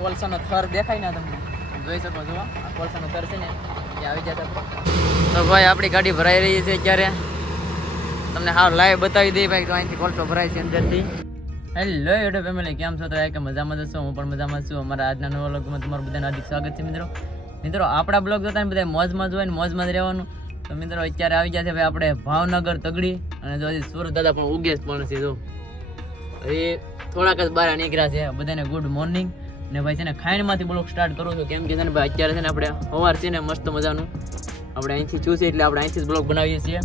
કોલસાનો થર દેખાય ને તમને. જોઈ શકો છો, આ કોલસાનો થર છે ને, એ આવી જાય તો ભાઈ, આપણી ગાડી ભરાઈ રહી છે અત્યારે. તમને હા લાઈવ બતાવી દઈએ ભાઈ અહીંથી કોલસો ભરાય છે અંદરથી. હેલો યુટ્યુબ ફેમિલી કેમ છો? તો કે મજામાં જ છો, હું પણ મજામાં છું. અમારા આજના નવા વ્લોગમાં તમારું બધાને હાર્દિક સ્વાગત છે, મિત્રો. મિત્રો, આપણા બ્લોગ જોતા ને બધા મોજમાં જ ને મોજમાં જ રહેવાનું. તો મિત્રો, અત્યારે આવી ગયા છે ભાઈ આપણે ભાવનગર તગડી અને જો સુરત દાદા પણ ઉગે પણ છે, જો. એ થોડાક જ બહાર નીકળ્યા છે, બધાને ગુડ મોર્નિંગ ને ભાઈ છે ને ખાંડમાંથી બ્લોક સ્ટાર્ટ કરું છું. કેમ કે છે ને ભાઈ, અત્યારે છે ને આપણે સવાર છે ને, મસ્ત મજાનું. આપણે અહીંથી છું એટલે આપણે અહીંથી જ બ્લોક બનાવીએ છીએ.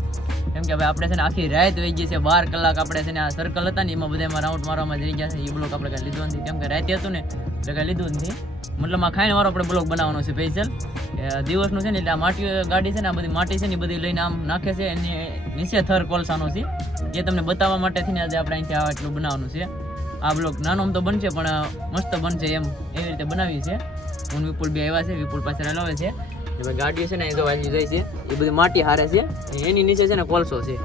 કેમ કે ભાઈ, આપણે છે ને આખી રાત વહી ગઈ છે, બાર કલાક આપણે છે ને આ સર્કલ હતા ને, એમાં બધામાં રાઉન્ડ મારવામાં જઈ ગયા છે. એ બ્લોક આપણે કાંઈ લીધો નથી. કેમ કે રાતે હતું ને, એટલે કાંઈ લીધું નથી. મતલબ આ ખાઈને વાળો આપણે બ્લોક બનાવવાનો છે સ્પેશિયલ દિવસનું છે ને, એટલે આ માટી ગાડી છે ને, આ બધી માટી છે ને, એ બધી લઈને આમ નાખે છે. એની નીચે થર કોલસાનો છે એ તમને બતાવવા માટે થઈને આજે આપણે અહીંથી આ એટલું બનાવવાનું છે. આ બ્લોગ નાનો તો બનશે, પણ મસ્ત બનશે એમ, એવી રીતે બનાવી છે. હું વિપુલ બી આવ્યા છે, વિપુલ પાસે હલાવે છે. એમાં ગાડીઓ છે ને એ તો વાલી જાય છે. એ બધી માટી હારે છે. એની નીચે છે ને, કોલસો છે.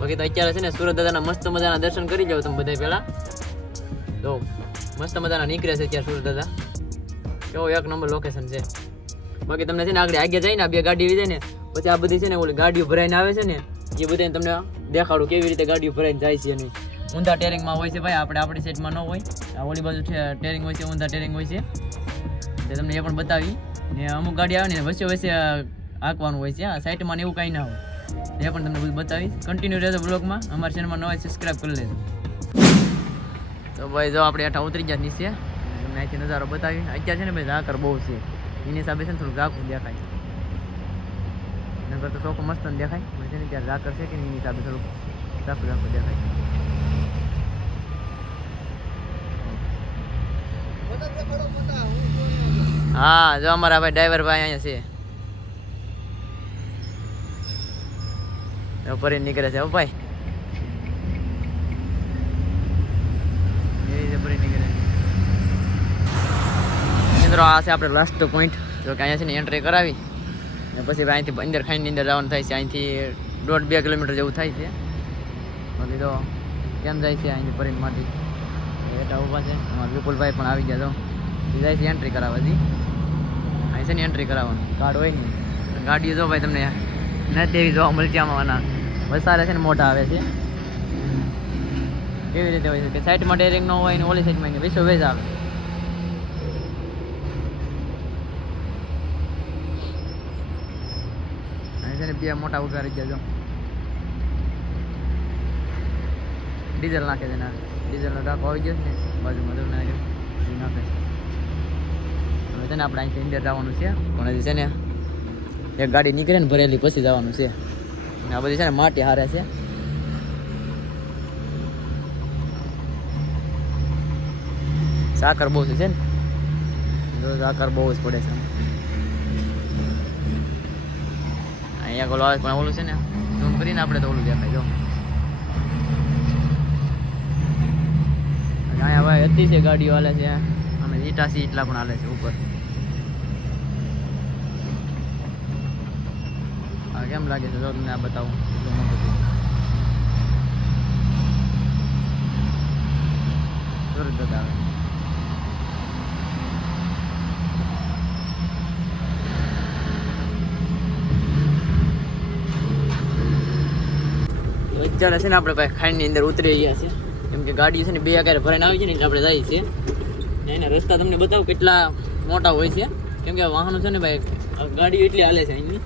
બાકી તો અત્યારે છે ને, સુરત દાદાના મસ્ત મજાના દર્શન કરી જાઓ તમે બધા પહેલાં. તો, મસ્ત મજાના નીકળે છે અત્યારે સુરત દાદા. કેવો એક નંબર લોકેશન છે. બાકી તમને છે ને, આગળ આગળ જાય ને બે ગાડી જાય ને, પછી આ બધી છે ને, ઓલી ગાડીઓ ભરાઈને આવે છે ને, એ બધાને તમને દેખાડું કેવી રીતે ગાડીઓ ભરાઈને જાય છે એની. ઊંધા ટેરિંગમાં હોય છે ભાઈ, આપણે આપણી સાઈડમાં ન હોય. આ ઓલી બાજુ ટેરિંગ હોય છે, ઊંધા ટેરિંગ હોય છે. તે તમને એ પણ બતાવી. ને અમુક ગાડી આવે ને, વચ્ચે વચ્ચે હાંકવાનું હોય છે આ સાઈડમાં ને એવું કાંઈ ના હોય. એ પણ તમને બધું બતાવી કન્ટિન્યુ રહેજો બ્લોગમાં અમારા ચેનલમાં નવા સબસ્ક્રાઈબ કરી લેજો. તો ભાઈ, જો આપણે આઠા ઉતરી ગયા નીચે. તમને અહીંથી નજારો બતાવી. અત્યારે છે ને ભાઈ, ઝાકર બહુ છે. એની હિસાબે છે ને થોડું ઝાકું દેખાય. નગર તો ચોખ્ખું મસ્ત દેખાય. મને છે ને ત્યારે ઝાકર છે કે એની હિસાબે થોડુંક ઝાકું ઝાકું દેખાય. હા, જો અમારા ભાઈ ડ્રાઈવર ભાઈ અહીંયા છે. ફરી નીકળે છે ભાઈ. આ છે આપણે લાસ્ટ પોઈન્ટ જો કે અહીંયા છે ને એન્ટ્રી કરાવી. ને પછી અહીંથી અંદર ખાઈની અંદર જવાનું થાય છે. અહીંથી દોઢ બે કિલોમીટર જેવું થાય છે. તો કેમ જાય છે, અહીંથી ફરીને માંથી બેટા ઊભા છે. અમારા વિપુલભાઈ પણ આવી ગયા તો છે એન્ટ્રી કરાવવાથી અહીં છે ને એન્ટ્રી કરાવવાનું. કાર્ડ હોય ને. ગાડીઓ જો ભાઈ તમને નથી એવી જોવા મળશે આમાં વસારે છે ને મોટા આવે છે. કેવી રીતે હોય છે? કે સાઈડમાં ડેરિંગ ન હોય ને ઓલી સાઈડમાં વિશ્વ વેજ આવે. અહીં છે ને બે મોટા ઊભા રહી ગયા જો. ડીઝલ નાખે છે ને ડીઝલનો ટાંકો આવી ગયો છે ને તો નાખે નાખે હવે છે ને આપણે અહીંથી ઇન્ડિયા જવાનું છે. પણ હજી છે ને, એક ગાડી નીકળે ને ભરેલી પછી જવાનું છે. અને આ બધી છે ને માટી હારે છે. સાકર બહુ છે ને? જો સાકર બહુ જ પડે છે. અહીંયા ઓલું આવે પણ ઓલું છે ને ઝૂમ કરીને આપણે તો ઓલું દેખાય, જો. અહીંયા ભાઈ હતી છે ગાડીઓ હાલે છે. અને ઇટાસી એટલા પણ હાલે છે, ઉપર. આ કેમ લાગે છે? જો તમને આ બતાવું. એટલું મોટું છે. સુરત આવે. અત્યારે છે ને આપણે ભાઈ ખાંડની અંદર ઉતરી ગયા છે કેમ કે ગાડી છે ને બે આગારે ભરાઈને આવી છે ને આપણે જાય છે ને એના રસ્તા તમને બતાવું કેટલા મોટા હોય છે. કેમ કે વાહનો છે ને ભાઈ ગાડીઓ એટલી હાલે છે અહીંની.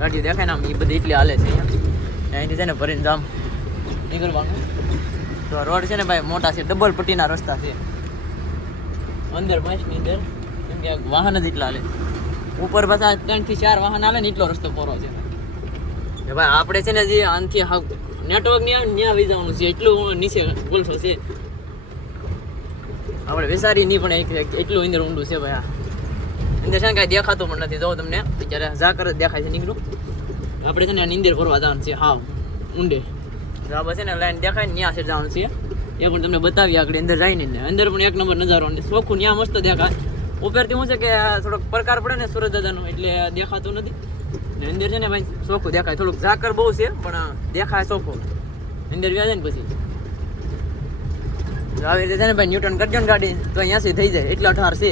ગાડીઓ દેખાય ને આમ એ બધી એટલી હાલે છે અહીંયા. અહીંથી છે ને ભરીને જામ નીકળવાનું. તો રોડ છે ને ભાઈ, મોટા છે ડબલ પટ્ટીના રસ્તા છે. અંદર બસની અંદર. કેમ કે વાહન જ એટલા હાલે ઉપર પાછા ત્રણથી ચાર વાહન હાલે ને એટલો રસ્તો પોરો છે. ભાઈ, આપણે છે ને જે આનથી હાવ નેટવર્કની ત્યાં વહી જવાનું છે. એટલું નીચે બોલશો છે. આપણે વિચારી નહીં પણ એટલું અંદર ઊંડું છે ભાઈ આ. અંદર છે ને કાંઈ દેખાતું પણ નથી. જો તમને. અત્યારે ઝાકર જ દેખાય છે, નીકળું. આપણે છે ને નીંદર ફરવા જવાનું છે. હાવ ઊંડે. જવાબ છે ને લાઈન દેખાય ને ત્યાં જવાનું છે. એ પણ તમને બતાવી આગળ અંદર જઈને ને. અંદર પણ એક નંબર નજારો અને ચોખ્ખું ત્યાં મસ્ત દેખાય. ઉપરથી શું છે કે થોડોક પ્રકાર પડે ને સુરત દાદાનો એટલે દેખાતું નથી. ને અંદર છે ને ભાઈ ચોખ્ખું દેખાય, થોડુંક ઝાકર બહુ છે, પણ દેખાય ચોખ્ખું. અંદર વ્યાજે ને પછી. આવી રીતે છે ને ભાઈ ન્યૂટન કરજો ને ગાડી, તો અહીંયાથી થઈ જાય, એટલા ઠાર છે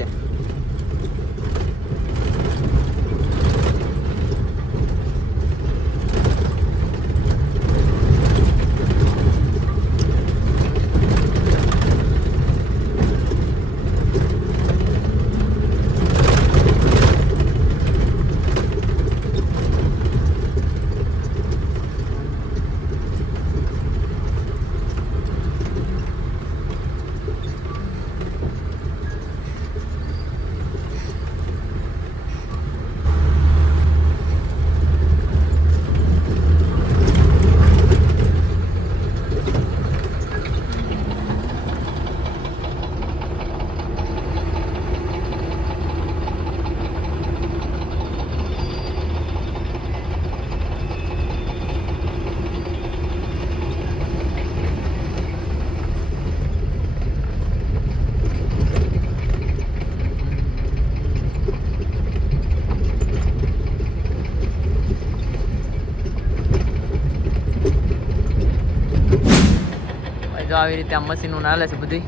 ભાઈ જો આવી રીતે આ મશીનો હાલે છે બધી.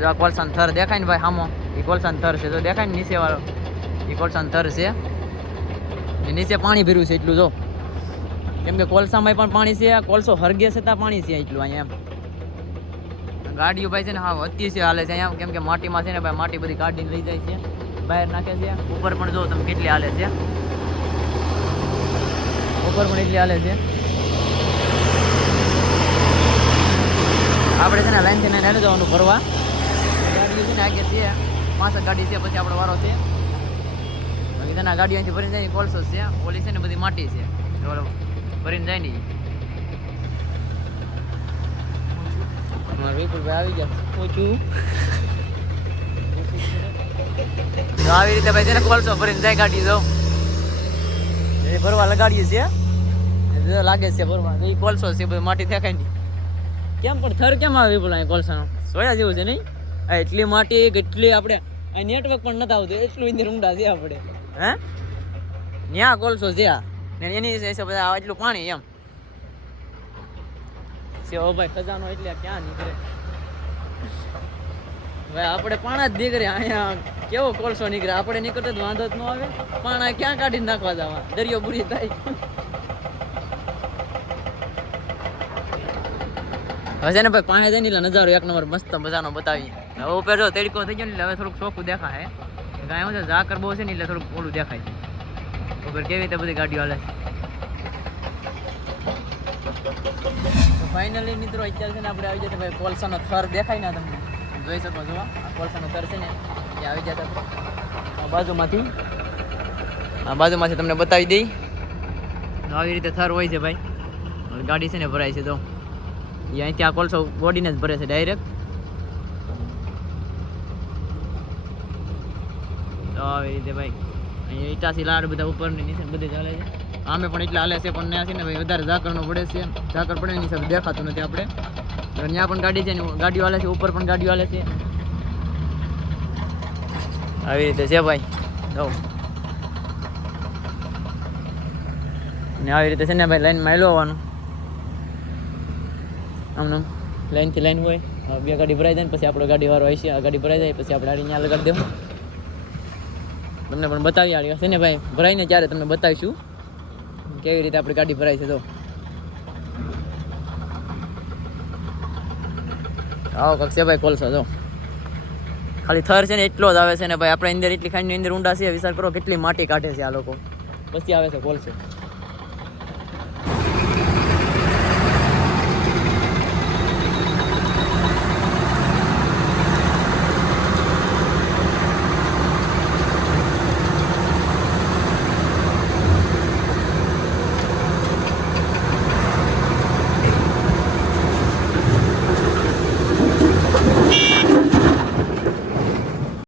જો આ કોલસન થર દેખાય ને ભાઈ, હામો. એ કોલસન થર છે. જો દેખાય ને નીચે વાળો એ કોલસન થર છે. એ નીચે પાણી ભર્યું છે એટલું જો. કેમ કે કોલસામાં પણ પાણી છે. કોલસો હરગે ત્યાં પાણી છે એટલું અહીંયા એમ. ગાડીઓ ભાઈ છે ને હા અતિશય હાલે છે અહીંયા. કેમ કે માટીમાં છે ને ભાઈ, માટી બધી કાઢીને લઈ જાય છે. બહાર નાખે છે. ઉપર પણ જો તમે કેટલી હાલે છે. ઉપર પણ એટલી હાલે છે. આપણે છે ને લાઈનથી લાઈન હેડે જવાનું ફરવા. ગાડી છે ને આગળ છે. પાંચ ગાડી છે પછી આપણો વારો છે. બાકી તેના ગાડીઓ અહીંથી ભરીને જાય કોલસો છે. ઓલી છે ને બધી માટી છે. ભરીને જાય નહીં વિપુલભાઈ આવી ગયા. પૂછું તો આવી રીતે ભાઈ છે ને કોલસો ભરીને જાય ગાડી જો. એ ભરવા લગાડીએ છીએ. લાગે છે ભરવા. એ કોલસો છે બધું માટી દેખાય નહીં કેમ? પણ થર કેમ આવે પેલા અહીં કોલસાનો? સોયા જેવું છે નહીં? આ એટલી માટી કેટલી આપણે, આ નેટવર્ક પણ નથી આવતું, એટલું અંદર ઊંડા છે આપણે હે? ન્યા કોલસો છે ને એની હિસાબે એટલું પાણી એમ. ઓ ભાઈ ખજાનો એટલે ક્યાં નીકળે? ભાઈ આપણે પાણા જ નીકળે, અહીંયા કેવો કોલસો નીકળે? આપણે નીકળતો વાંધો જ ન આવે. પાણા ક્યાં કાઢીને નાખવા જવા? દરિયો પૂરી થાય. હવે છે ને ભાઈ પાસે જઈને નજારો એક નંબર મસ્ત મજાનો બતાવી હવે ઉપર જો તેડકો થઈ ગયો ને હવે થોડુંક ચોખ્ખું દેખાય ગાયો છે ઝાકર બહુ છે ને એટલે થોડુંક ઓલું દેખાય ઉપર કેવી રીતે બધી ગાડીઓ હાલે છે? ફાઇનલી મિત્રો, અત્યારે છે ને આપણે આવી જશે ભાઈ, કોલસાનો થર દેખાય ને તમને. જોઈ શકો છો, આ કોલસાનો થર છે ને, એ આવી જશે આ બાજુમાંથી આ બાજુમાંથી તમને બતાવી દઈ. આવી રીતે થર હોય છે ભાઈ. ગાડી છે ને ભરાય છે તો એ અહીંથી આ કોલસો બોડીને જ ભરે છે ડાયરેક્ટ આવી રીતે ભાઈ, અહીંયા ઈટાસી લાડ બધા ઉપરની નીચે બધે ચાલે છે. આમે પણ એટલા હાલે છે પણ ત્યાં છે ને ભાઈ વધારે ઝાકરનો પડે છે. ઝાકર પડે એની હિસાબે દેખાતું નથી આપણે. ત્યાં પણ ગાડી છે ને, ગાડીઓ હાલે છે, ઉપર પણ ગાડીઓ હાલે છે. આવી રીતે છે ભાઈ. જો. આવી રીતે છે ને ભાઈ લાઈનમાં હેલો આવવાનું આમ નામ લાઈનથી લાઈન હોય. બે ગાડી ભરાઈ જાય ને પછી આપણો ગાડી વાળો આવશે આ ગાડી ભરાઈ જાય, પછી આપણે ગાડી ત્યાં લગાડી દેવું. તમને પણ બતાવી આડી છે ને ભાઈ? ભરાઈને ત્યારે તમને બતાવીશું. કેવી રીતે આપણી ગાડી ભરાય છે તો. આવો કક્ષે ભાઈ કોલસો જો ખાલી થર છે ને એટલો જ આવે છે ને ભાઈ. આપણે અંદર એટલી ખાંડની અંદર ઊંડા છે. વિચાર કરો કેટલી માટી કાઢે છે આ લોકો. પછી આવે છે કોલસો